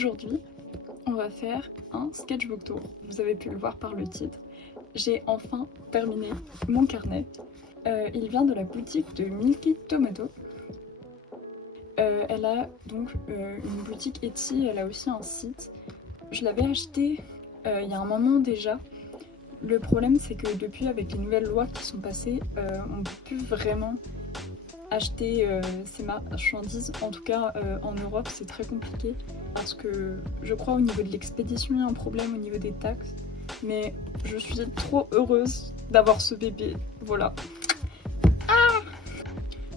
Aujourd'hui, on va faire un sketchbook tour. Vous avez pu le voir par le titre. J'ai enfin terminé mon carnet. Il vient de la boutique de Milky Tomato. Elle a donc une boutique Etsy, elle a aussi un site. Je l'avais acheté il y a un moment déjà. Le problème c'est que depuis, avec les nouvelles lois qui sont passées, on ne peut plus vraiment acheter ces marchandises. En tout cas en Europe c'est très compliqué parce que je crois au niveau de l'expédition il y a un problème au niveau des taxes. Mais je suis trop heureuse d'avoir ce bébé, voilà.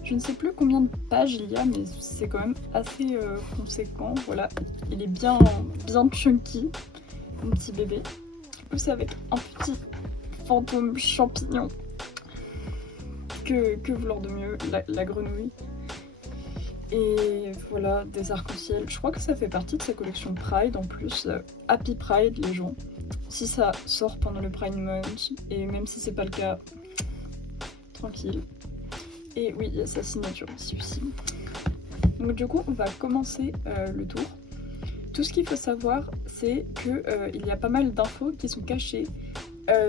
Je ne sais plus combien de pages il y a, mais c'est quand même assez conséquent. Voilà, il est bien chunky, mon petit bébé. Du coup, c'est avec un petit fantôme champignon. Que vouloir de mieux, la grenouille. Et voilà, des arcs-en-ciel. Je crois que ça fait partie de sa collection Pride en plus. Happy Pride, les gens. Si ça sort pendant le Pride Month, et même si c'est pas le cas, tranquille. Et oui, il y a sa signature ici aussi. Donc du coup, on va commencer le tour. Tout ce qu'il faut savoir, c'est qu'il y a pas mal d'infos qui sont cachées.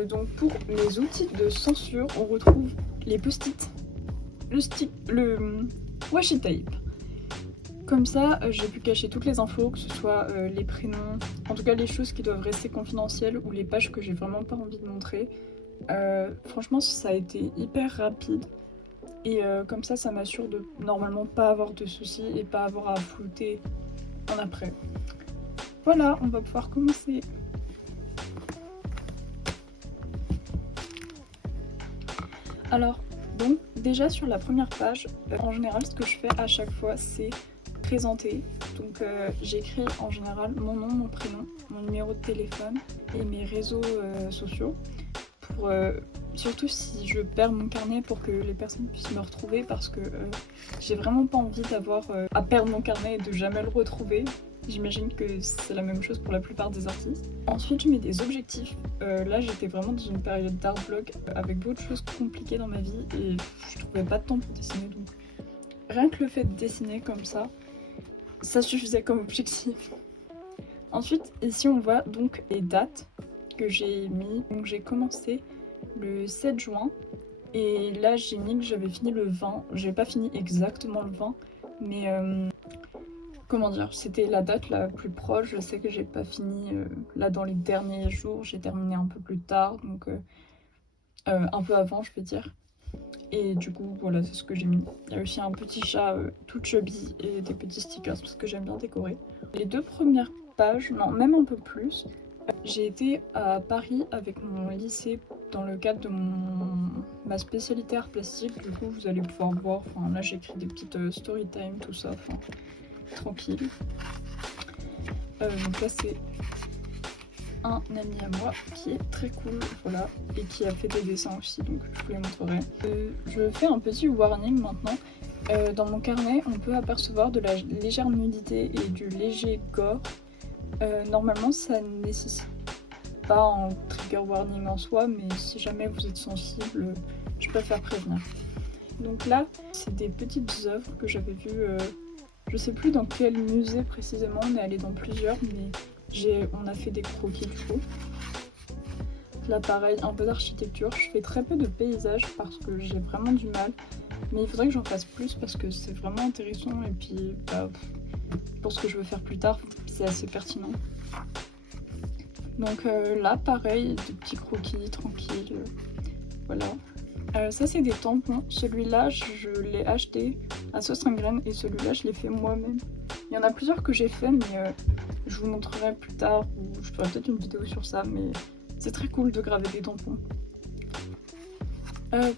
Donc pour les outils de censure, on retrouve les post-it, le washi tape. Comme ça, j'ai pu cacher toutes les infos, que ce soit les prénoms, en tout cas les choses qui doivent rester confidentielles ou les pages que j'ai vraiment pas envie de montrer. Franchement, ça a été hyper rapide. Et comme ça m'assure de normalement pas avoir de soucis et pas avoir à flouter en après. Voilà, on va pouvoir commencer. Alors, donc déjà sur la première page, en général ce que je fais à chaque fois c'est présenter. Donc j'écris en général mon nom, mon prénom, mon numéro de téléphone et mes réseaux sociaux pour surtout si je perds mon carnet, pour que les personnes puissent me retrouver, parce que j'ai vraiment pas envie d'avoir à perdre mon carnet et de jamais le retrouver. J'imagine que c'est la même chose pour la plupart des artistes. Ensuite, je mets des objectifs. Là, j'étais vraiment dans une période d'art block avec beaucoup de choses compliquées dans ma vie et je trouvais pas de temps pour dessiner. Donc, rien que le fait de dessiner comme ça suffisait comme objectif. Ensuite, ici, on voit donc les dates que j'ai mis. Donc, j'ai commencé le 7 juin et là, j'ai mis que j'avais fini le 20. J'ai pas fini exactement le 20, mais comment dire, c'était la date la plus proche. Je sais que j'ai pas fini là dans les derniers jours, j'ai terminé un peu plus tard, donc un peu avant je peux dire. Et du coup voilà, c'est ce que j'ai mis. Il y a aussi un petit chat tout chubby et des petits stickers parce que j'aime bien décorer. Les deux premières pages, non même un peu plus, j'ai été à Paris avec mon lycée dans le cadre de ma spécialité art plastique. Du coup vous allez pouvoir voir, enfin là j'écris des petites story time, tout ça, enfin tranquille. Donc là c'est un ami à moi qui est très cool, voilà, et qui a fait des dessins aussi, donc je vous les montrerai. Je fais un petit warning maintenant. Dans mon carnet, on peut apercevoir de la légère nudité et du léger gore. Normalement, ça ne nécessite pas un trigger warning en soi, mais si jamais vous êtes sensible, je préfère prévenir. Donc là, c'est des petites œuvres que j'avais vues. Je sais plus dans quel musée précisément, on est allé dans plusieurs, mais on a fait des croquis de chevaux. Là pareil, un peu d'architecture. Je fais très peu de paysages parce que j'ai vraiment du mal, mais il faudrait que j'en fasse plus parce que c'est vraiment intéressant et puis pour ce que je veux faire plus tard, c'est assez pertinent. Donc là pareil, des petits croquis tranquilles, voilà. Ça c'est des tampons, celui-là je l'ai acheté à Sauce Ingraine et celui-là je l'ai fait moi-même. Il y en a plusieurs que j'ai fait, mais je vous montrerai plus tard, ou je ferai peut-être une vidéo sur ça, mais c'est très cool de graver des tampons.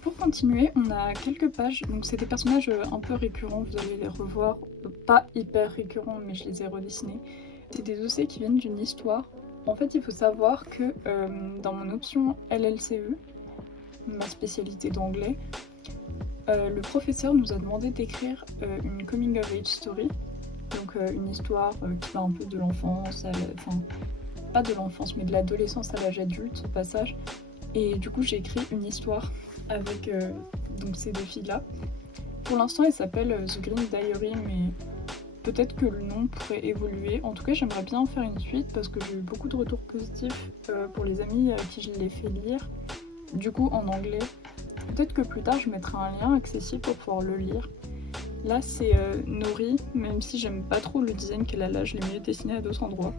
Pour continuer, on a quelques pages, donc c'est des personnages un peu récurrents, vous allez les revoir, pas hyper récurrents mais je les ai redessinés. C'est des dossiers qui viennent d'une histoire. En fait il faut savoir que dans mon option LLCE, ma spécialité d'anglais, le professeur nous a demandé d'écrire une coming of age story, donc une histoire qui va un peu de l'enfance, enfin pas de l'enfance mais de l'adolescence à l'âge adulte au passage. Et du coup j'ai écrit une histoire avec donc ces deux filles là. Pour l'instant elle s'appelle The Green Diary, mais peut-être que le nom pourrait évoluer. En tout cas, j'aimerais bien en faire une suite parce que j'ai eu beaucoup de retours positifs pour les amis à qui je l'ai fait lire, du coup en anglais. Peut-être que plus tard, je mettrai un lien accessible pour pouvoir le lire. Là, c'est Nori, même si j'aime pas trop le design qu'elle a là, je l'ai mieux dessiné à d'autres endroits.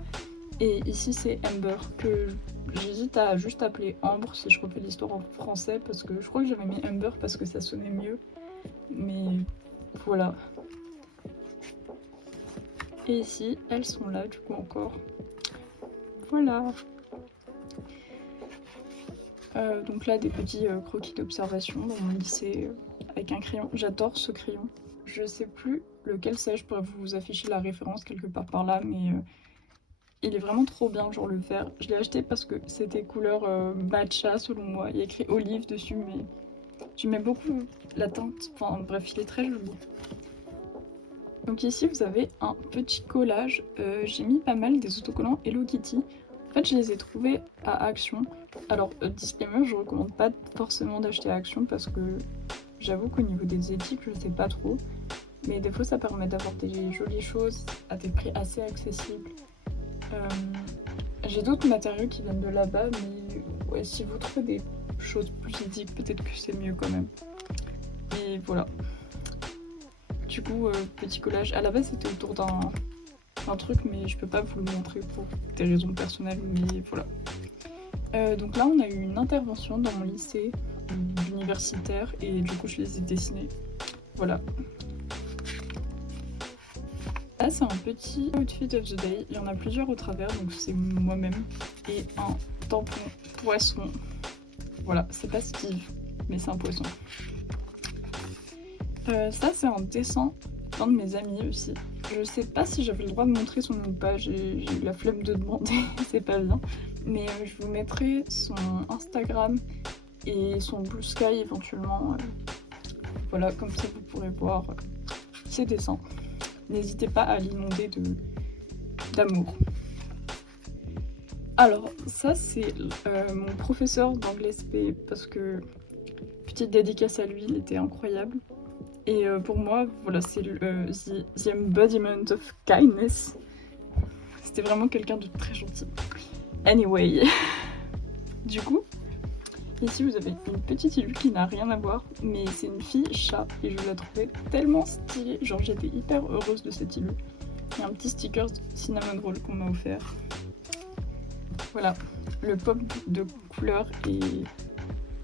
Et ici, c'est Amber, que j'hésite à juste appeler Ambre si je refais l'histoire en français, parce que je crois que j'avais mis Amber parce que ça sonnait mieux. Mais voilà. Et ici, elles sont là, du coup, encore. Voilà. Donc là, des petits croquis d'observation dans mon lycée avec un crayon. J'adore ce crayon. Je sais plus lequel c'est, je pourrais vous afficher la référence quelque part par là, mais il est vraiment trop bien, genre le vert. Je l'ai acheté parce que c'était couleur matcha selon moi. Il y a écrit olive dessus, mais j'aimais beaucoup la teinte. Enfin bref, il est très joli. Donc ici, vous avez un petit collage. J'ai mis pas mal des autocollants Hello Kitty. En fait, je les ai trouvés à Action. Alors, disclaimer, je recommande pas forcément d'acheter à Action parce que j'avoue qu'au niveau des éthiques, je sais pas trop. Mais des fois, ça permet d'avoir des jolies choses à des prix assez accessibles. J'ai d'autres matériaux qui viennent de là-bas, mais ouais, si vous trouvez des choses plus éthiques, peut-être que c'est mieux quand même. Et voilà. Du coup, petit collage. À la base, c'était autour d'un truc, mais je peux pas vous le montrer pour des raisons personnelles, mais voilà. Donc là, on a eu une intervention dans mon lycée universitaire et du coup, je les ai dessinés. Voilà. Là, c'est un petit outfit of the day. Il y en a plusieurs au travers, donc c'est moi-même. Et un tampon poisson. Voilà, c'est pas Steve, mais c'est un poisson. Ça, c'est un dessin d'un de mes amis aussi. Je sais pas si j'avais le droit de montrer son nom ou pas, j'ai eu la flemme de demander, c'est pas bien. Mais je vous mettrai son Instagram et son Blue Sky éventuellement. Voilà, comme ça vous pourrez voir ses dessins. N'hésitez pas à l'inonder d'amour. Alors, ça c'est mon professeur d'anglais SP parce que, petite dédicace à lui, il était incroyable. Et pour moi, voilà, c'est the embodiment of kindness. C'était vraiment quelqu'un de très gentil. Anyway. Du coup, ici vous avez une petite illu qui n'a rien à voir, mais c'est une fille chat et je la trouvais tellement stylée. Genre j'étais hyper heureuse de cette illu. Il y a un petit sticker cinnamon roll qu'on m'a offert. Voilà, le pop de couleur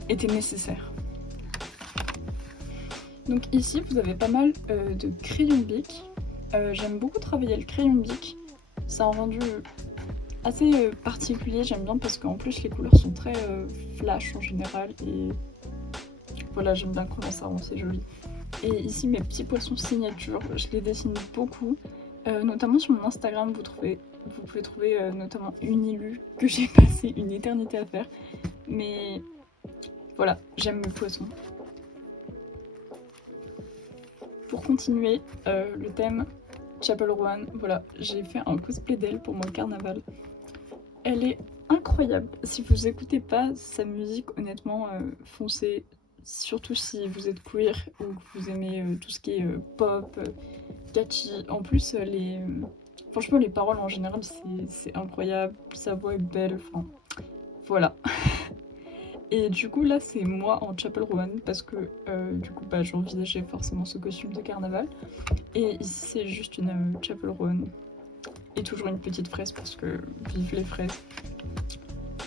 était nécessaire. Donc ici, vous avez pas mal de crayons Bic. J'aime beaucoup travailler le crayon Bic. Ça a un rendu assez particulier, j'aime bien parce qu'en plus les couleurs sont très flash en général. Et voilà, j'aime bien comment ça rend, c'est joli. Et ici, mes petits poissons signature, je les dessine beaucoup. Notamment sur mon Instagram, vous pouvez trouver notamment une illu que j'ai passé une éternité à faire. Mais voilà, j'aime mes poissons. Pour continuer, le thème Chapel Rowan, voilà, j'ai fait un cosplay d'elle pour mon carnaval. Elle est incroyable. Si vous écoutez pas sa musique, honnêtement, foncez. Surtout si vous êtes queer ou que vous aimez tout ce qui est pop, catchy. En plus, franchement, les paroles en général, c'est incroyable. Sa voix est belle, enfin, voilà. Et du coup là c'est moi en Chapel Rowan parce que du coup j'envisageais forcément ce costume de carnaval. Et ici c'est juste une Chapel Rowan. Et toujours une petite fraise parce que vive les fraises.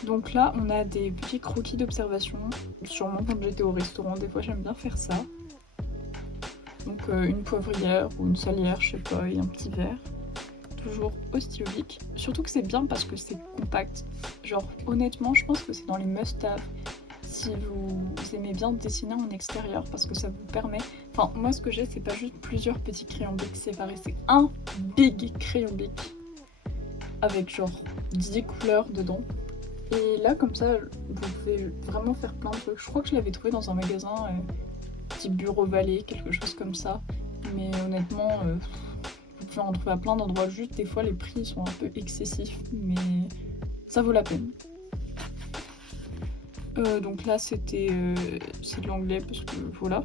Donc là on a des petits croquis d'observation. Sûrement quand j'étais au restaurant, des fois j'aime bien faire ça. Donc une poivrière ou une salière, je sais pas, et un petit verre. Toujours au stylo Bic. Surtout que c'est bien parce que c'est compact. Genre honnêtement je pense que c'est dans les must-have si vous aimez bien dessiner en extérieur parce que ça vous permet... Enfin moi ce que j'ai c'est pas juste plusieurs petits crayons Bic séparés, c'est un big crayon Bic avec genre 10 couleurs dedans. Et là comme ça vous pouvez vraiment faire plein de trucs. Je crois que je l'avais trouvé dans un magasin type Bureau Vallée, quelque chose comme ça. Mais honnêtement... vous pouvez en trouver à plein d'endroits, juste des fois les prix sont un peu excessifs, mais ça vaut la peine. Donc là c'est de l'anglais parce que voilà.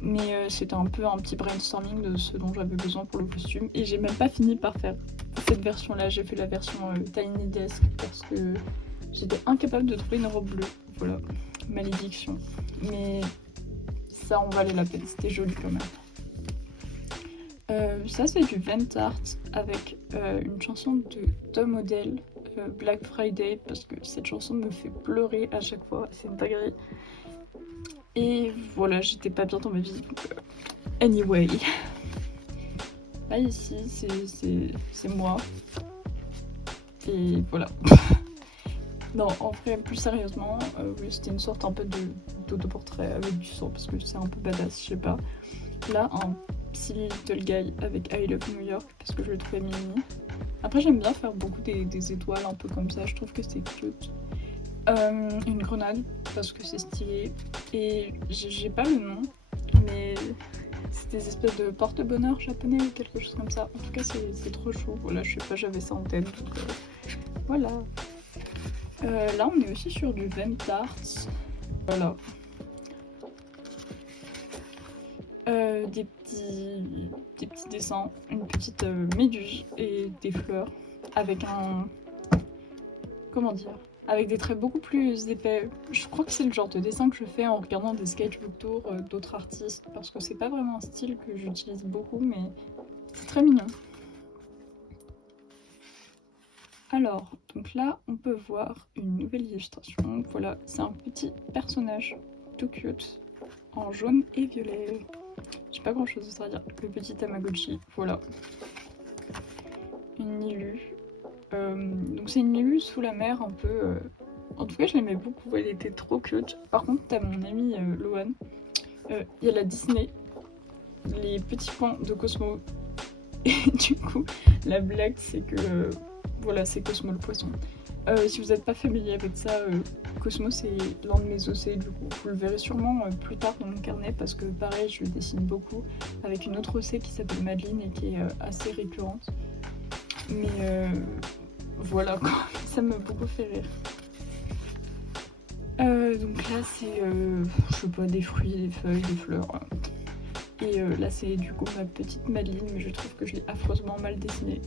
Mais c'était un peu un petit brainstorming de ce dont j'avais besoin pour le costume. Et j'ai même pas fini par faire cette version-là. J'ai fait la version Tiny Desk parce que j'étais incapable de trouver une robe bleue. Voilà, malédiction. Mais ça en valait la peine, c'était joli quand même. Ça c'est du Vent Art avec une chanson de Tom Odell, Black Friday, parce que cette chanson me fait pleurer à chaque fois, c'est une dinguerie. Et voilà, j'étais pas bien dans ma vie, donc anyway. Là ici, c'est moi. Et voilà. Non, en vrai, plus sérieusement, oui, c'était une sorte un peu d'autoportrait avec du sang, parce que c'est un peu badass, je sais pas. Là, un petit little guy avec I Love New York, parce que je le trouvais mimi. Après, j'aime bien faire beaucoup des étoiles un peu comme ça, je trouve que c'est cute. Une grenade, parce que c'est stylé. Et j'ai pas le nom, mais c'est des espèces de porte-bonheur japonais ou quelque chose comme ça. En tout cas, c'est trop chaud. Voilà, je sais pas, j'avais ça en tête. Donc, voilà. Là, on est aussi sur du Vent Art. Voilà. Des petits dessins, une petite méduse et des fleurs avec un... Comment dire? Avec des traits beaucoup plus épais. Je crois que c'est le genre de dessin que je fais en regardant des sketchbook tours d'autres artistes parce que c'est pas vraiment un style que j'utilise beaucoup, mais c'est très mignon. Alors, donc là, on peut voir une nouvelle illustration. Voilà, c'est un petit personnage tout cute en jaune et violet. J'ai pas grand chose d'autre à dire. Le petit Tamagotchi, voilà. Une Nilu. Donc c'est une Nilu sous la mer un peu... En tout cas, je l'aimais beaucoup, elle était trop cute. Par contre, t'as mon ami Loan. Il y a la Disney, les petits points de Cosmo. Et du coup, la blague, c'est que... voilà, c'est Cosmo le poisson. Si vous n'êtes pas familier avec ça, Cosmo c'est l'un de mes OC, du coup vous le verrez sûrement plus tard dans mon carnet parce que pareil je le dessine beaucoup avec une autre OC qui s'appelle Madeleine et qui est assez récurrente. Mais voilà quoi, ça m'a beaucoup fait rire. Donc là c'est, je sais pas, des fruits, des feuilles, des fleurs. Et là c'est du coup ma petite Madeleine, mais je trouve que je l'ai affreusement mal dessinée.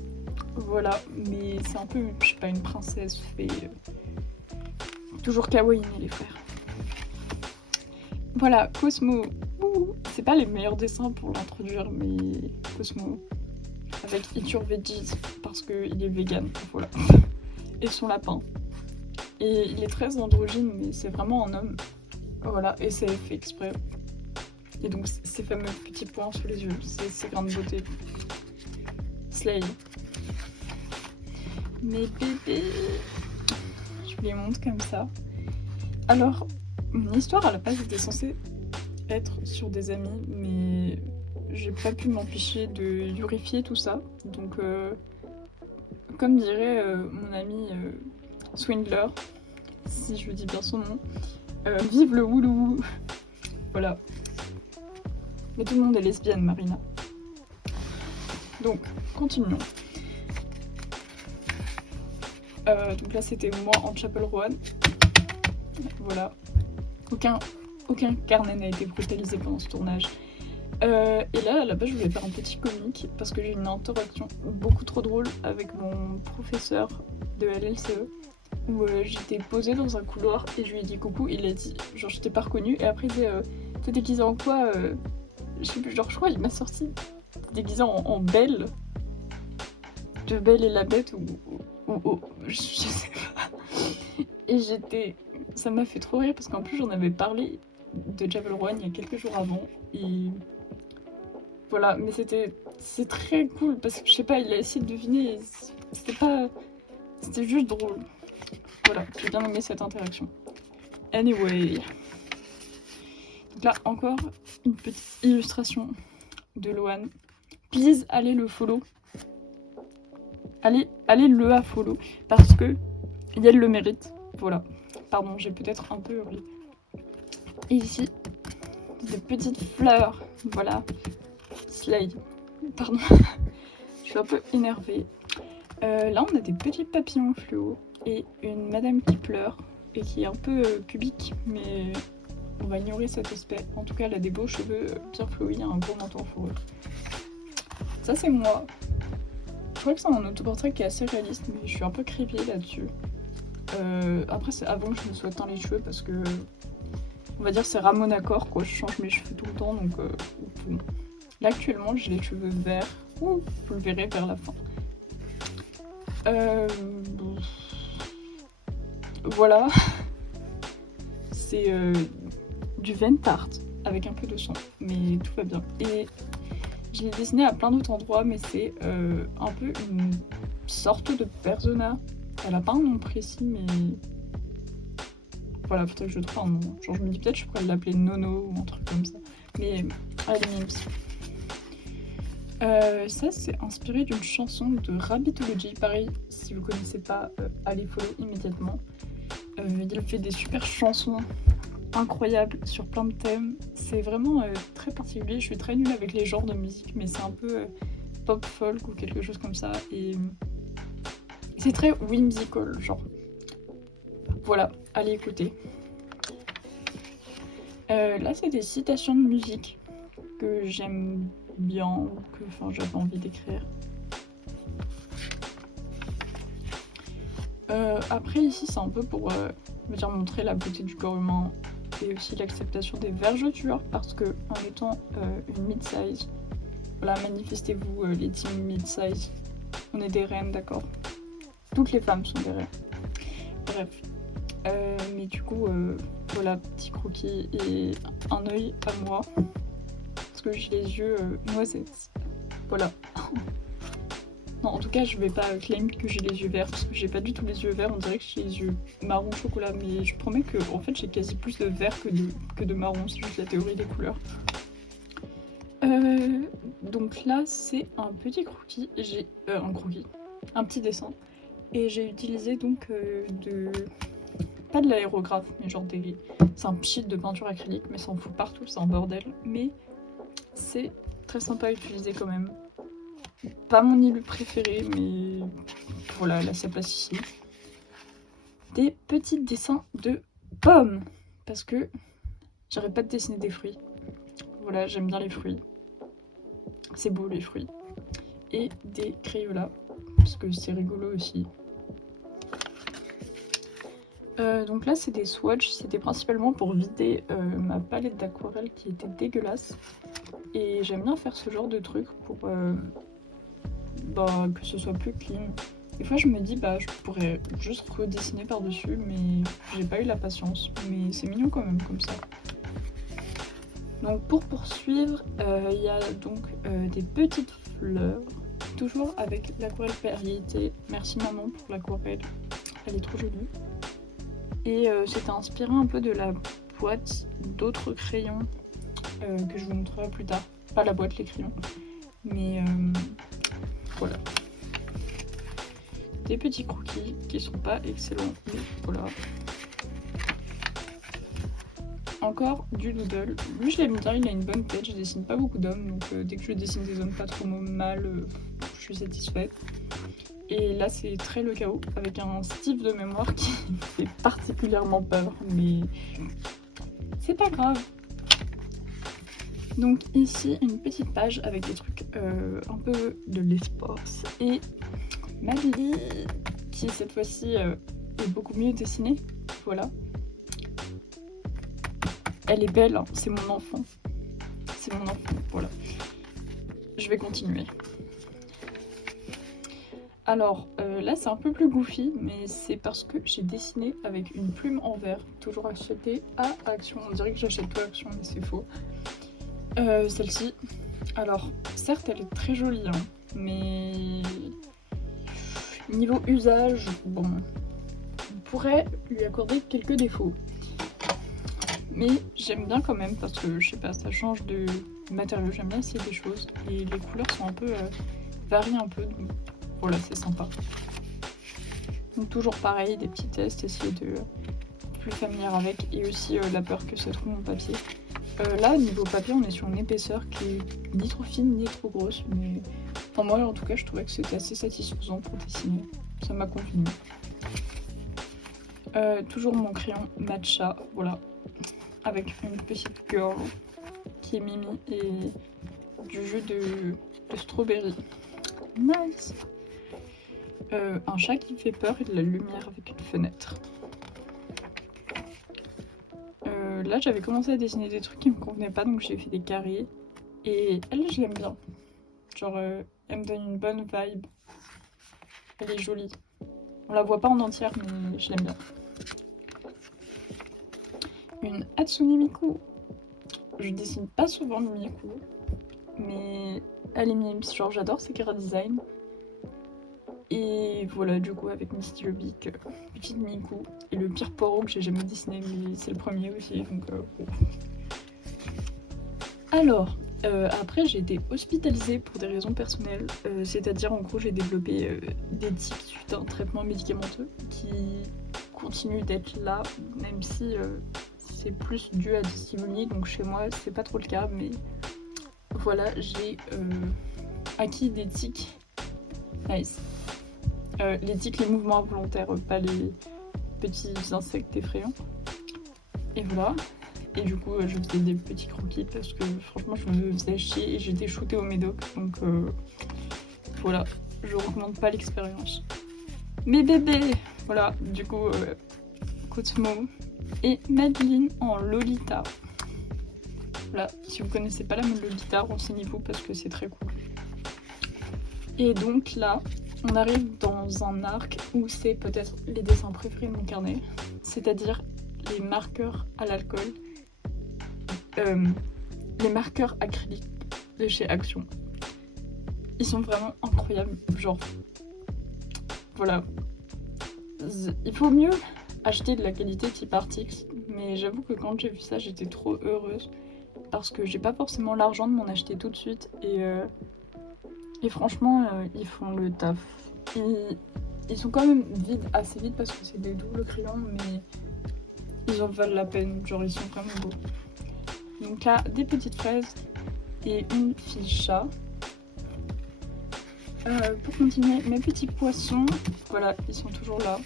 Voilà, mais c'est un peu, je sais pas, une princesse fée. Toujours kawaii les frères. Voilà, Cosmo. C'est pas les meilleurs dessins pour l'introduire, mais Cosmo. Avec Eat Your Veggies, parce qu'il est vegan, voilà. Et son lapin. Et il est très androgyne, mais c'est vraiment un homme. Voilà, et c'est fait exprès. Et donc ces fameux petits points sous les yeux, ces grains de beauté. Slay. Mes bébés, je vous les montre comme ça. Alors, mon histoire à la base était censée être sur des amis, mais j'ai pas pu m'empêcher de yurifier tout ça. Donc, comme dirait mon ami Swindler, si je dis bien son nom, vive le Woulou. Voilà. Mais tout le monde est lesbienne, Marina. Donc, continuons. Donc là c'était moi en Chapel Roan. Voilà. Aucun carnet n'a été brutalisé pendant ce tournage. Et là à la base je voulais faire un petit comique parce que j'ai une interaction beaucoup trop drôle avec mon professeur de LLCE où j'étais posée dans un couloir et je lui ai dit coucou, il a dit genre je t'ai pas reconnue et après il disait t'es déguisée en quoi je sais plus, genre je crois il m'a sorti déguisée en Belle de Belle et la Bête ou je sais pas. Et ça m'a fait trop rire parce qu'en plus j'en avais parlé de Javel Rowan il y a quelques jours avant et voilà, mais c'est très cool parce que je sais pas, il a essayé de deviner et c'était juste drôle. Voilà, j'ai bien aimé cette interaction. Anyway. Donc là encore une petite illustration de Loan. Please allez le follow. Allez le à follow parce que elle le mérite. Voilà. Pardon, j'ai peut-être un peu hurlé. Et ici, des petites fleurs. Voilà. Slay. Pardon. Je suis un peu énervée. Là, on a des petits papillons fluo et une madame qui pleure et qui est un peu pubique, mais on va ignorer cet aspect. En tout cas, elle a des beaux cheveux bien flowy, un gros manteau en fourrure. Ça, c'est moi. Je crois que c'est un autoportrait qui est assez réaliste, mais je suis un peu creepy là-dessus. Après, c'est avant que je me sois teint les cheveux parce que, on va dire, c'est Ramona Cor, quoi. Je change mes cheveux tout le temps, donc bon. Là, actuellement, j'ai les cheveux verts. Ouh, vous le verrez vers la fin. Voilà. C'est du Ventart avec un peu de son, mais tout va bien. Et je l'ai dessiné à plein d'autres endroits, mais c'est un peu une sorte de persona. Elle a pas un nom précis, mais voilà, faudrait que je trouve un nom. Genre, je me dis peut-être je pourrais l'appeler Nono ou un truc comme ça. Mais allez, mimes. Ça, c'est inspiré d'une chanson de Rabbitology. Pareil, si vous connaissez pas, allez follow immédiatement. Il fait des super chansons incroyables sur plein de thèmes. C'est vraiment très particulier. Je suis très nulle avec les genres de musique, mais c'est un peu pop folk ou quelque chose comme ça. Et c'est très whimsical, genre. Voilà, allez écouter. Là, c'est des citations de musique que j'aime bien ou que j'avais envie d'écrire. Après, ici, c'est un peu pour montrer la beauté du corps humain et aussi l'acceptation des vergetures, parce que en étant une mid-size, voilà, manifestez-vous les teams mid-size. On est des reines, d'accord? Toutes les femmes sont des reines. Bref. Mais du coup, voilà, petit croquis et un œil à moi. Parce que j'ai les yeux noisettes. Voilà. Non, en tout cas, je vais pas claim que j'ai les yeux verts parce que j'ai pas du tout les yeux verts. On dirait que j'ai les yeux marron chocolat, mais je promets que en fait, j'ai quasi plus de vert que de marron. C'est juste la théorie des couleurs. Donc là, c'est un petit croquis. J'ai un petit dessin, et j'ai utilisé donc pas de l'aérographe, mais genre c'est un pchit de peinture acrylique, mais ça en fout partout, c'est un bordel. Mais c'est très sympa à utiliser quand même. Pas mon île préféré, mais voilà, elle a sa place ici. Des petits dessins de pommes, parce que j'arrête pas de dessiner des fruits. Voilà, j'aime bien les fruits. C'est beau les fruits. Et des Crayolas, parce que c'est rigolo aussi. Donc là, c'est des swatchs. C'était principalement pour vider ma palette d'aquarelle qui était dégueulasse. Et j'aime bien faire ce genre de truc pour que ce soit plus clean. Des fois, je me dis, je pourrais juste redessiner par-dessus, mais j'ai pas eu la patience. Mais c'est mignon quand même, comme ça. Donc pour poursuivre, il y a donc des petites fleurs. Toujours avec l'aquarelle Perrier. Merci maman pour l'aquarelle. Elle est trop jolie. Et c'était inspiré un peu de la boîte d'autres crayons que je vous montrerai plus tard. Pas la boîte, les crayons. Mais voilà. Des petits croquis qui sont pas excellents, mais voilà. Encore du doodle. Lui, je l'aime bien, il a une bonne tête. Je dessine pas beaucoup d'hommes, donc dès que je dessine des hommes pas trop mâles, je suis satisfaite. Et là, c'est très le chaos, avec un Steve de mémoire qui me fait particulièrement peur, mais c'est pas grave. Donc ici, une petite page avec des trucs un peu de l'espace. Et Madly, qui cette fois-ci est beaucoup mieux dessinée, voilà. Elle est belle, hein. C'est mon enfant. C'est mon enfant, voilà. Je vais continuer. Alors là c'est un peu plus goofy, mais c'est parce que j'ai dessiné avec une plume en verre, toujours achetée à Action. On dirait que j'achète pas Action, mais c'est faux. Celle-ci, alors certes elle est très jolie, hein, mais niveau usage, bon, on pourrait lui accorder quelques défauts. Mais j'aime bien quand même parce que je sais pas, ça change de matériau, j'aime bien essayer des choses et les couleurs sont un peu varient un peu, donc voilà, c'est sympa. Donc toujours pareil, des petits tests, essayer de plus familière avec, et aussi la peur que c'est trop mon papier. Là, au niveau papier, on est sur une épaisseur qui est ni trop fine ni trop grosse, mais enfin, moi en tout cas, je trouvais que c'était assez satisfaisant pour dessiner. Ça m'a convenu. Toujours mon crayon matcha, voilà. avec une petite girl qui est Mimi et du jeu de strawberry. Nice. Un chat qui fait peur et de la lumière avec une fenêtre. Là j'avais commencé à dessiner des trucs qui me convenaient pas, donc j'ai fait des carrés. Et elle, je l'aime bien. Genre, elle me donne une bonne vibe. Elle est jolie. On la voit pas en entière, mais je l'aime bien. Une Hatsune Miku. Je dessine pas souvent de Miku, mais elle est mimes. Genre, j'adore ses chara design. Et voilà, du coup, avec Misty le Bic, petite Miku. Et le pire poireau que j'ai jamais dessiné, mais c'est le premier aussi, donc bon. Alors, après j'ai été hospitalisée pour des raisons personnelles, c'est-à-dire en gros j'ai développé des tics suite à un traitement médicamenteux qui continue d'être là, même si c'est plus dû à dyssymonie, donc chez moi c'est pas trop le cas, mais voilà, j'ai acquis des tics. Nice. Les tics, les mouvements involontaires, pas les petits insectes effrayants. Et voilà. Et du coup, je faisais des petits croquis parce que franchement, je me faisais chier et j'étais shootée au médoc. Donc voilà, je recommande pas l'expérience. Mes bébés, voilà, du coup, Cosmo et Madeline en Lolita. Voilà, si vous connaissez pas la mode Lolita, renseignez-vous parce que c'est très cool. Et donc là, on arrive dans un arc où c'est peut-être les dessins préférés de mon carnet, c'est-à-dire les marqueurs à l'alcool. Les marqueurs acryliques de chez Action. Ils sont vraiment incroyables, genre voilà. Il faut mieux acheter de la qualité type Artix, mais j'avoue que quand j'ai vu ça j'étais trop heureuse parce que j'ai pas forcément l'argent de m'en acheter tout de suite et franchement ils font le taf. Ils sont quand même vides assez vite parce que c'est des doubles crayons, mais ils en valent la peine, genre ils sont vraiment beaux. Donc là, des petites fraises et une fille chat. Pour continuer, mes petits poissons, voilà, ils sont toujours là.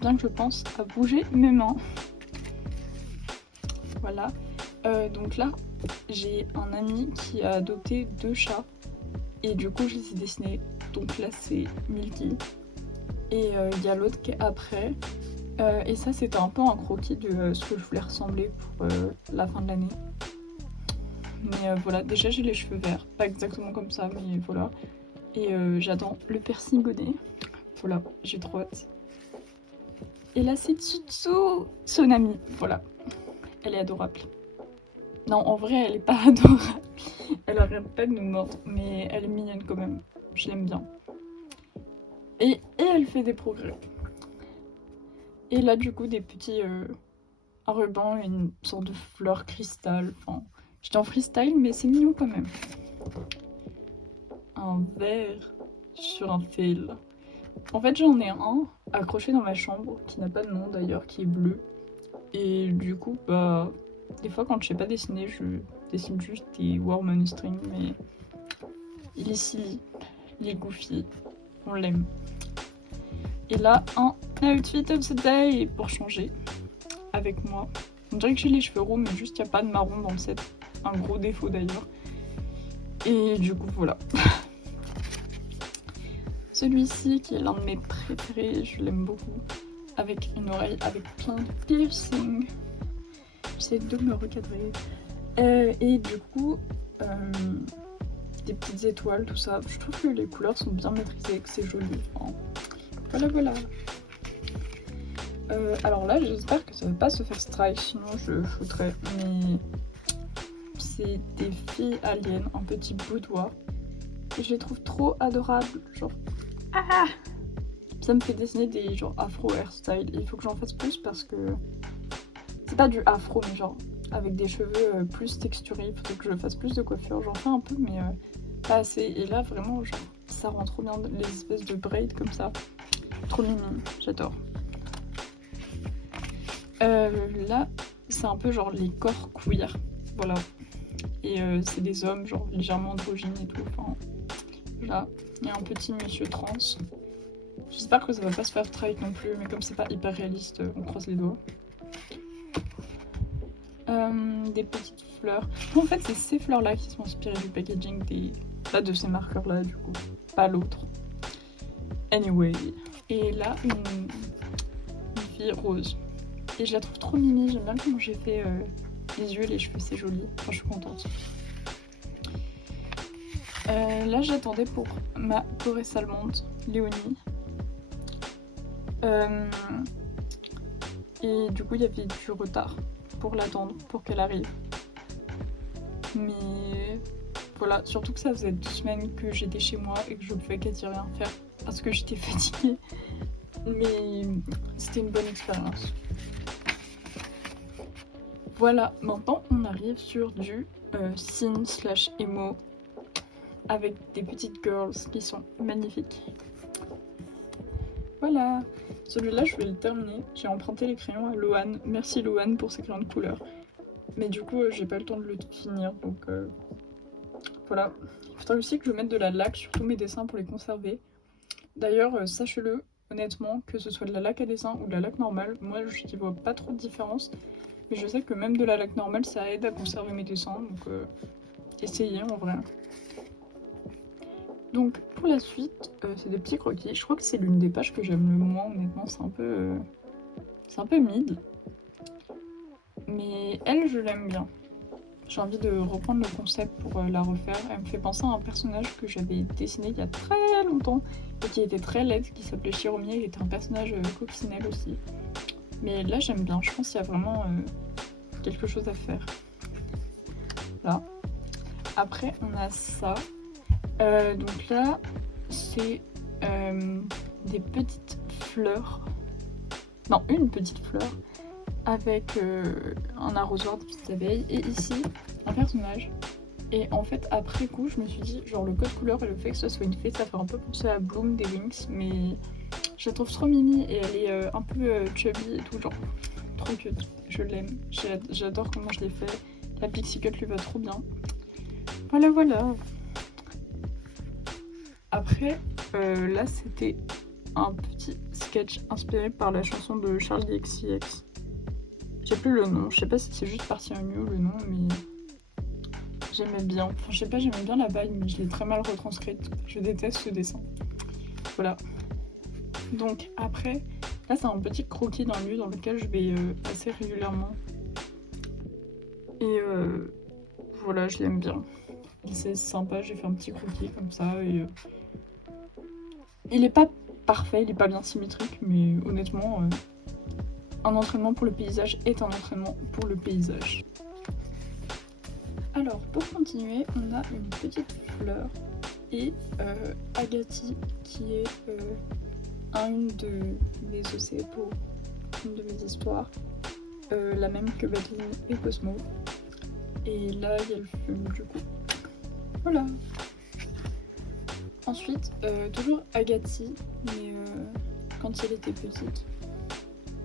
Bien que je pense à bouger mes mains. Voilà. Donc là, j'ai un ami qui a adopté 2 chats. Et du coup, je les ai dessinés. Donc là, c'est Milky. Et il y a l'autre qui est après. Et ça, c'était un peu un croquis de ce que je voulais ressembler pour la fin de l'année. Mais voilà, déjà j'ai les cheveux verts, pas exactement comme ça, mais voilà. Et j'attends le piercing au nez. Voilà, j'ai trop hâte. Et là c'est Tsutsu, son amie, voilà. Elle est adorable. Non, en vrai, elle est pas adorable. Elle arrête pas de nous mordre, mais elle est mignonne quand même. Je l'aime bien. Et elle fait des progrès. Et là, du coup, des petits un ruban et une sorte de fleur cristal. Enfin, j'étais en freestyle, mais c'est mignon quand même. Un verre sur un fil. En fait, j'en ai un accroché dans ma chambre, qui n'a pas de nom d'ailleurs, qui est bleu. Et du coup, bah, des fois, quand je sais pas dessiner, je dessine juste des worm on string, mais il est silly, il est goofy, on l'aime. Et là, un outfit of the day pour changer avec moi. On dirait que j'ai les cheveux roux, mais juste il n'y a pas de marron dans le set. Un gros défaut d'ailleurs. Et du coup, voilà. Celui-ci, qui est l'un de mes préférés, je l'aime beaucoup. Avec une oreille avec plein de piercings. J'essaie de me recadrer. Et du coup, des petites étoiles, tout ça. Je trouve que les couleurs sont bien maîtrisées, que c'est joli. Enfin, voilà, voilà. Alors là, j'espère que ça va pas se faire strike, sinon je foutrais. Mais c'est des filles aliens, un petit bout de doigt. Et je les trouve trop adorables. Genre, ah, ça me fait dessiner des genre afro hairstyle. Il faut que j'en fasse plus parce que c'est pas du afro, mais genre avec des cheveux plus texturés. Il faudrait que je fasse plus de coiffure. J'en fais un peu, mais pas assez. Et là, vraiment, genre, ça rend trop bien les espèces de braids comme ça. Trop mignon, j'adore. Là, c'est un peu genre les corps queer, voilà. Et c'est des hommes genre légèrement androgynes et tout. Enfin, là, il y a un petit monsieur trans. J'espère que ça va pas se faire strike non plus, mais comme c'est pas hyper réaliste, on croise les doigts. Des petites fleurs. En fait, c'est ces fleurs-là qui sont inspirées du packaging de ces marqueurs-là, du coup, pas l'autre. Anyway. Et là, une fille rose. Et je la trouve trop mimi, j'aime bien comment j'ai fait les yeux et les cheveux, c'est joli. Enfin, je suis contente. Là, j'attendais pour ma choresse allemande, Léonie. Et du coup, il y avait du retard pour l'attendre, pour qu'elle arrive. Mais voilà, surtout que ça faisait 2 semaines que j'étais chez moi et que je pouvais quasi rien faire parce que j'étais fatiguée. Mais c'était une bonne expérience. Voilà, maintenant on arrive sur du scene/emo avec des petites girls qui sont magnifiques. Voilà, celui-là je vais le terminer. J'ai emprunté les crayons à Lohan. Merci Lohan pour ces crayons de couleur. Mais du coup j'ai pas le temps de le finir, donc voilà. Il faudrait aussi que je mette de la laque sur tous mes dessins pour les conserver. D'ailleurs, sachez-le, honnêtement, que ce soit de la laque à dessin ou de la laque normale, moi je n'y vois pas trop de différence. Mais je sais que même de la laque normale, ça aide à conserver mes dessins, donc essayez en vrai. Donc pour la suite, c'est des petits croquis. Je crois que c'est l'une des pages que j'aime le moins, honnêtement, c'est un peu mid. Mais elle, je l'aime bien. J'ai envie de reprendre le concept pour la refaire. Elle me fait penser à un personnage que j'avais dessiné il y a très longtemps et qui était très laid, qui s'appelait Chiromier, qui était un personnage coccinelle aussi. Mais là, j'aime bien. Je pense qu'il y a vraiment quelque chose à faire. Là. Après, on a ça. Donc là, c'est des petites fleurs. Non, une petite fleur avec un arrosoir de petites abeilles. Et ici, un personnage. Et en fait, après coup, je me suis dit, genre le code couleur et le fait que ce soit une fée, ça fait un peu penser à Bloom des Wings. Mais je la trouve trop mimi et elle est un peu chubby et tout, genre trop cute. Je l'aime. J'adore comment je l'ai fait. La pixie cut lui va trop bien. Voilà, voilà. Après, là, c'était un petit sketch inspiré par la chanson de Charli XCX. J'ai plus le nom, je sais pas si c'est juste parti en new le nom, mais j'aimais bien. Enfin, je sais pas, j'aimais bien la vibe, mais je l'ai très mal retranscrite. Je déteste ce dessin. Voilà. Donc après, là, c'est un petit croquis d'un lieu dans lequel je vais assez régulièrement. Et voilà, je l'aime bien. C'est sympa, j'ai fait un petit croquis comme ça et il est pas parfait, il est pas bien symétrique, mais honnêtement, un entraînement pour le paysage est un entraînement pour le paysage. Alors, pour continuer, on a une petite fleur et Agati qui est une de mes OC pour une de mes histoires, la même que Badeline et Cosmo. Et là, il y a le fume du coup. Voilà. Ensuite, toujours Agati, mais quand elle était petite.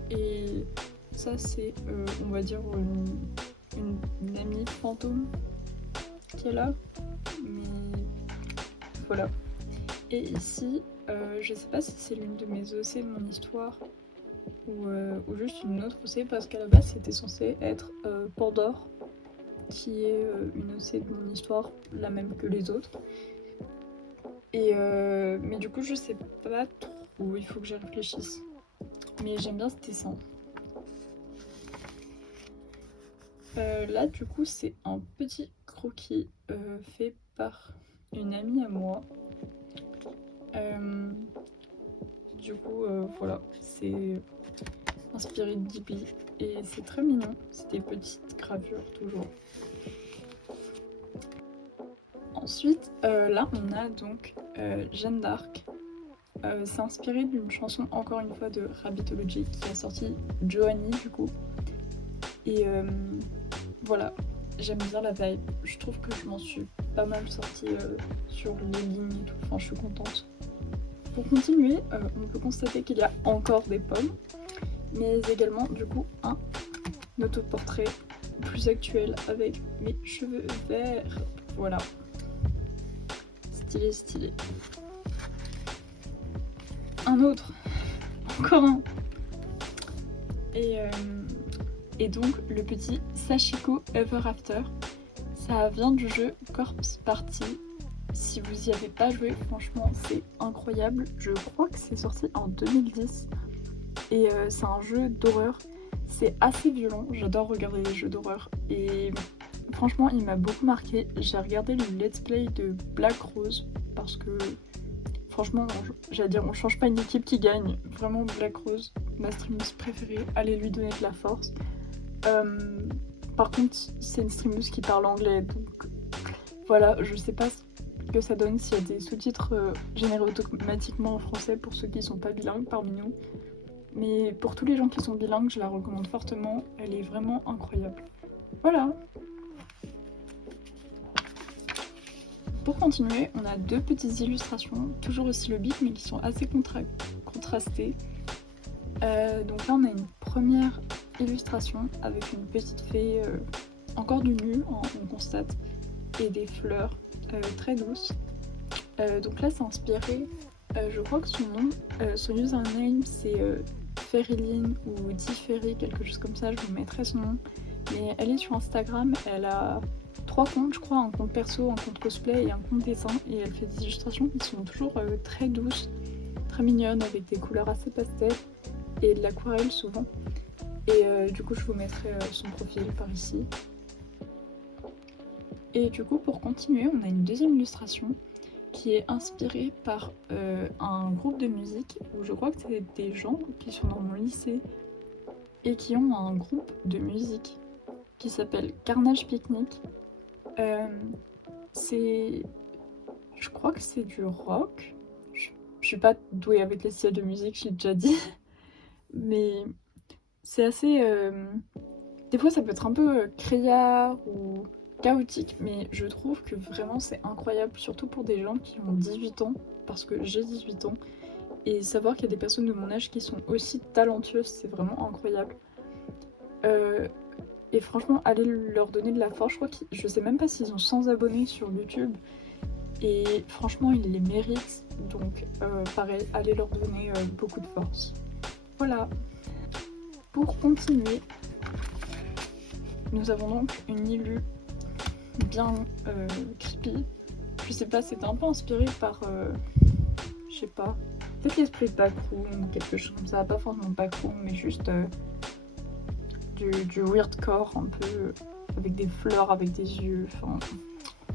Et ça, c'est, on va dire, une amie fantôme qui est là. Mais voilà. Et ici, je sais pas si c'est l'une de mes OC de mon histoire ou juste une autre OC, parce qu'à la base, c'était censé être Pandore, qui est une OC de mon histoire, la même que les autres. Et mais du coup, je sais pas trop, il faut que j'y réfléchisse. Mais j'aime bien ce dessin. Là, du coup, c'est un petit croquis fait par une amie à moi. Du coup, voilà, c'est inspiré de Ghibli et c'est très mignon. C'est des petites gravures toujours. Ensuite, là, on a donc Jeanne d'Arc. C'est inspiré d'une chanson, encore une fois, de Rabbitology qui a sorti Joanie, du coup. Et voilà, j'aime bien la vibe. Je trouve que je m'en suis pas mal sortie sur les lignes et tout. Enfin, je suis contente. Pour continuer, on peut constater qu'il y a encore des pommes, mais également, du coup, un autoportrait plus actuel avec mes cheveux verts. Voilà. Stylé, stylé. Un autre. Encore un. Et Et donc le petit Sachiko Ever After. Ça vient du jeu Corpse Party. Si vous y avez pas joué, franchement c'est incroyable. Je crois que c'est sorti en 2010 et c'est un jeu d'horreur. C'est assez violent, j'adore regarder les jeux d'horreur et franchement il m'a beaucoup marqué. J'ai regardé le let's play de Black Rose parce que franchement, j'allais dire on change pas une équipe qui gagne. Vraiment Black Rose, ma streameuse préférée, allez lui donner de la force. Par contre c'est une streameuse qui parle anglais donc voilà, je sais pas ce que ça donne s'il y a des sous-titres générés automatiquement en français pour ceux qui sont pas bilingues parmi nous. Mais pour tous les gens qui sont bilingues, je la recommande fortement, elle est vraiment incroyable. Voilà. Pour continuer, on a deux petites illustrations, toujours aussi stylobiques mais qui sont assez contrastées. Donc là on a une première illustration avec une petite fée, encore du nu, on constate, et des fleurs très douces. Donc là c'est inspiré, je crois que son username c'est Fairyline ou Tifairy, quelque chose comme ça, je vous mettrai son nom. Mais elle est sur Instagram, elle a 3 comptes je crois, un compte perso, un compte cosplay et un compte dessin, et elle fait des illustrations qui sont toujours très douces, très mignonnes, avec des couleurs assez pastel et de l'aquarelle souvent. Et du coup je vous mettrai son profil par ici. Et du coup pour continuer, on a une deuxième illustration qui est inspirée par un groupe de musique où je crois que c'est des gens qui sont dans mon lycée et qui ont un groupe de musique qui s'appelle Carnage Picnic. Je crois que c'est du rock. Je suis pas douée avec les styles de musique, j'ai déjà dit. Mais c'est assez... Des fois ça peut être un peu criard ou chaotique, mais je trouve que vraiment c'est incroyable, surtout pour des gens qui ont 18 ans, parce que j'ai 18 ans, et savoir qu'il y a des personnes de mon âge qui sont aussi talentueuses, c'est vraiment incroyable. Et franchement, allez leur donner de la force, je sais même pas s'ils ont 100 abonnés sur YouTube, et franchement ils les méritent, donc pareil, allez leur donner beaucoup de force. Voilà. Pour continuer, nous avons donc une illu bien creepy. Je sais pas, c'était un peu inspiré par, je sais pas, peut-être l'esprit de Backroom ou quelque chose comme ça, pas forcément Backroom, mais juste du weirdcore un peu, avec des fleurs, avec des yeux, enfin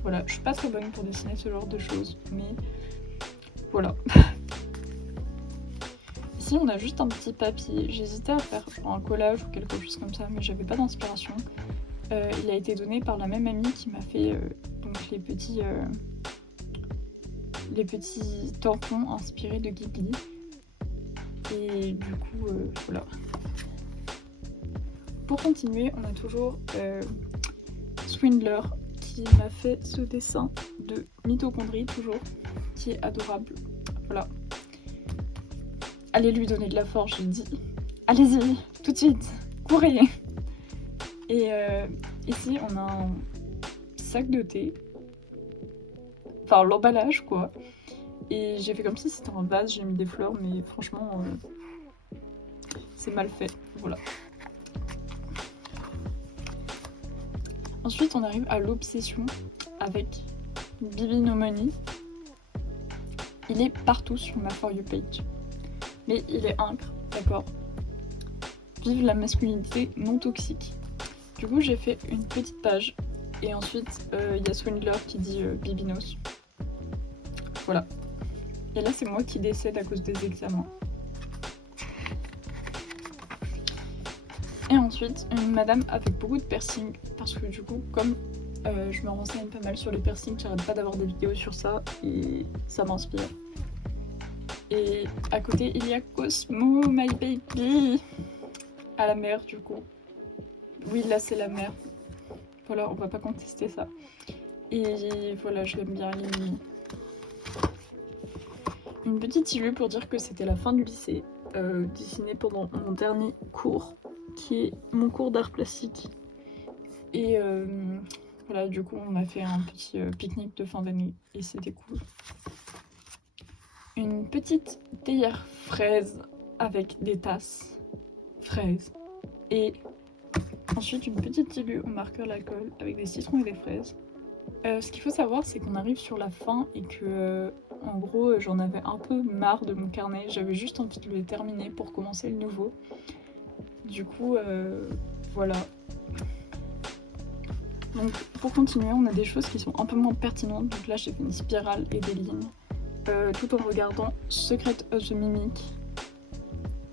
voilà, je suis pas très bonne pour dessiner ce genre de choses, mais voilà. Ici on a juste un petit papier, j'hésitais à faire genre un collage ou quelque chose comme ça, mais j'avais pas d'inspiration. Il a été donné par la même amie qui m'a fait donc les petits tampons inspirés de Ghibli. Et du coup, voilà. Pour continuer, on a toujours Swindler qui m'a fait ce dessin de mitochondrie, toujours, qui est adorable. Voilà. Allez lui donner de la force, je dis. Allez-y, tout de suite, courez. Et ici, on a un sac de thé. Enfin, l'emballage, quoi. Et j'ai fait comme si c'était un vase, j'ai mis des fleurs, mais franchement, c'est mal fait. Voilà. Ensuite, on arrive à l'obsession avec Bibi No Money. Il est partout sur ma For You page. Mais il est incre, d'accord. Vive la masculinité non toxique. Du coup, j'ai fait une petite page. Et ensuite, il y a Swindler qui dit Bibinos. Voilà. Et là, c'est moi qui décède à cause des examens. Et ensuite, une madame avec beaucoup de piercings. Parce que du coup, comme je me renseigne pas mal sur les piercings, j'arrête pas d'avoir des vidéos sur ça. Et ça m'inspire. Et à côté, il y a Cosmo, my baby. À la mer, du coup. Oui, là, c'est la mer. Voilà, on va pas contester ça. Et voilà, je l'aime bien, il est mimi. Une petite illu pour dire que c'était la fin du lycée, dessinée pendant mon dernier cours, qui est mon cours d'art plastique. Et voilà, du coup, on a fait un petit pique-nique de fin d'année, et c'était cool. Une petite théière fraise avec des tasses fraises. Et Ensuite, une petite diluée au marqueur d'alcool avec des citrons et des fraises. Ce qu'il faut savoir, c'est qu'on arrive sur la fin et que, en gros, j'en avais un peu marre de mon carnet. J'avais juste envie de le terminer pour commencer le nouveau. Du coup, voilà. Donc, pour continuer, on a des choses qui sont un peu moins pertinentes. Donc là, j'ai fait une spirale et des lignes. Tout en regardant Secret of the Mimic,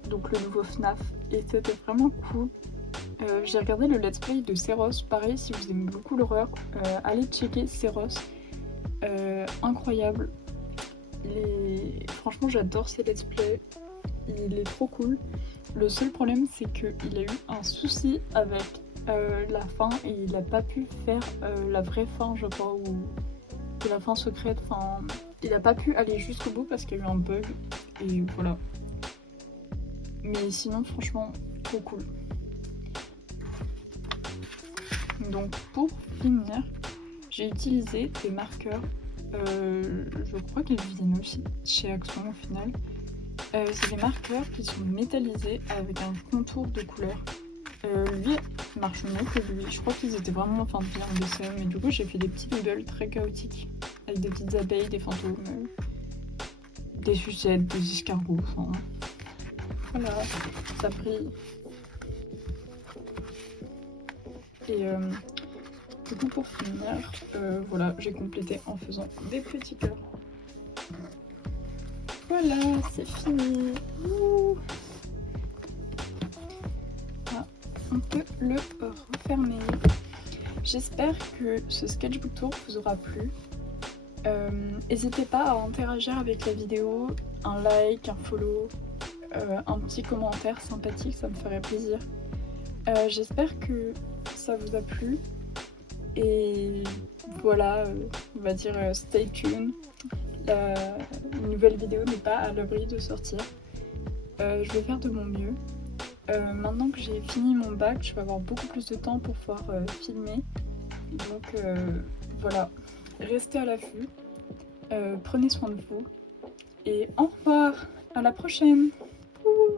donc le nouveau FNAF. Et c'était vraiment cool. J'ai regardé le let's play de Seros, pareil si vous aimez beaucoup l'horreur, allez checker Seros, incroyable. Franchement j'adore ces let's play, il est trop cool. Le seul problème c'est qu'il a eu un souci avec la fin et il a pas pu faire la vraie fin je crois, ou la fin secrète, enfin il a pas pu aller jusqu'au bout parce qu'il y a eu un bug et voilà. Mais sinon franchement trop cool. Donc pour finir, j'ai utilisé des marqueurs, je crois qu'ils viennent aussi chez Axon au final. C'est des marqueurs qui sont métallisés avec un contour de couleur. Lui marche mieux que lui, je crois qu'ils étaient vraiment en fin de vie en DCM, mais du coup j'ai fait des petits doodles très chaotiques avec des petites abeilles, des fantômes, des sucettes, des escargots, enfin voilà, ça brille. Et du coup pour finir, voilà, j'ai complété en faisant des petits cœurs. Voilà, c'est fini. Voilà, on peut le refermer. J'espère que ce sketchbook tour vous aura plu. N'hésitez pas à interagir avec la vidéo, un like, un follow, un petit commentaire sympathique, ça me ferait plaisir. J'espère que ça vous a plu. Et voilà, on va dire stay tuned. La nouvelle vidéo n'est pas à l'abri de sortir. Je vais faire de mon mieux. Maintenant que j'ai fini mon bac, je vais avoir beaucoup plus de temps pour pouvoir filmer. Donc voilà, restez à l'affût. Prenez soin de vous. Et au revoir, à la prochaine. Ouh.